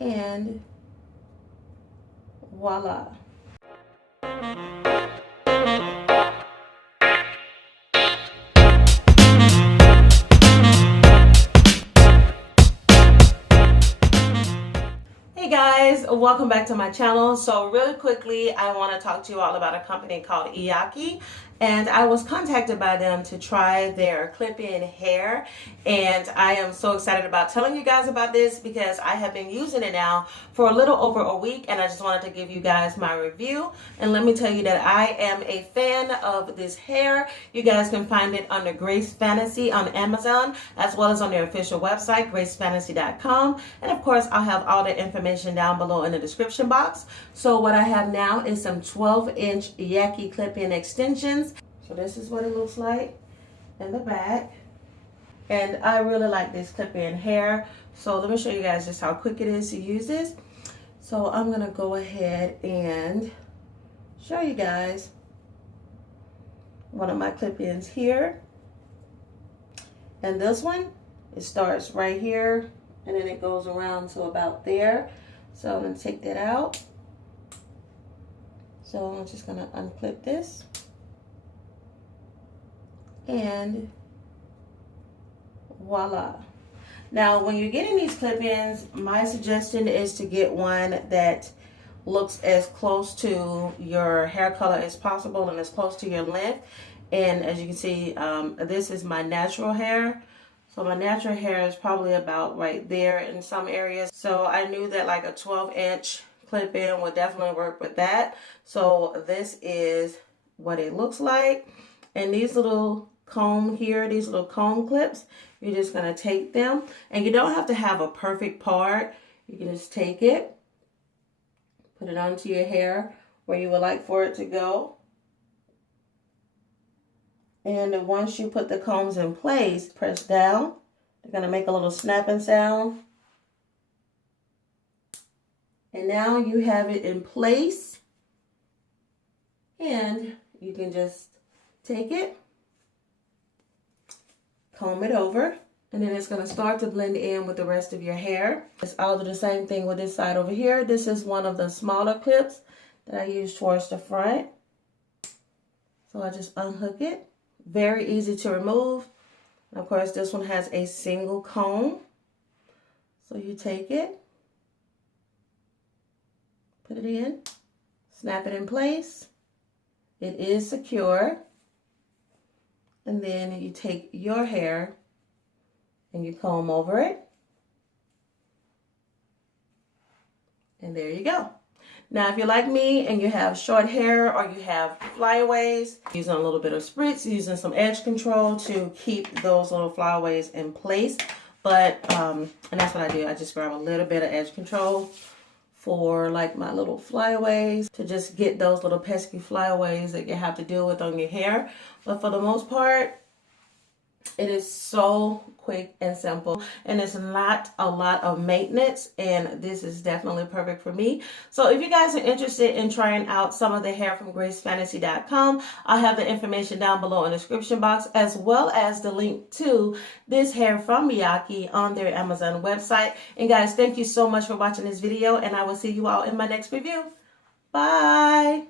and voila. Hey guys, welcome back to my channel. So really quickly, I want to talk to you all about a company called EIAKE, and I was contacted by them to try their clip-in hair, and I am so excited about telling you guys about this because I have been using it now for a little over a week, and I just wanted to give you guys my review. And let me tell you that I am a fan of this hair. You guys can find it under Grace Fantasy on Amazon, as well as on their official website, gracefantasy.com. And of course, I'll have all the information down below in the description box. So what I have now is some 12-inch EIAKE clip-in extensions. So this is what it looks like in the back. And I really like this clip-in hair. So let me show you guys just how quick it is to use this. So I'm going to go ahead and show you guys one of my clip-ins here. And this one, it starts right here and then it goes around to about there. So I'm going to take that out. So I'm just going to unclip this. And voila. Now when you're getting these clip-ins, my suggestion is to get one that looks as close to your hair color as possible and as close to your length. And as you can see, this is my natural hair. So my natural hair is probably about right there in some areas. So I knew that like a 12-inch clip-in would definitely work with that. So this is what it looks like. And these little comb here, these little comb clips, you're just going to take them. And you don't have to have a perfect part. You can just take it, put it onto your hair where you would like for it to go. And once you put the combs in place, press down. They're going to make a little snapping sound. And now you have it in place. And you can just take it, comb it over, and then it's going to start to blend in with the rest of your hair. I'll do the same thing with this side over here. This is one of the smaller clips that I use towards the front. So I just unhook it. Very easy to remove. And of course, this one has a single comb. So you take it, put it in, snap it in place. It is secure. And then you take your hair and you comb over it. And there you go. Now, if you're like me and you have short hair or you have flyaways, using a little bit of spritz, using some edge control to keep those little flyaways in place. But, and that's what I do. I just grab a little bit of edge control for like my little flyaways to just get those little pesky flyaways that you have to deal with on your hair. But for the most part, it is so quick and simple, and it's not a lot of maintenance, and this is definitely perfect for me. So if you guys are interested in trying out some of the hair from gracefantasy.com, I'll have the information down below in the description box, as well as the link to this hair from EIAKE on their Amazon website. And guys, thank you so much for watching this video, and I will see you all in my next review. Bye!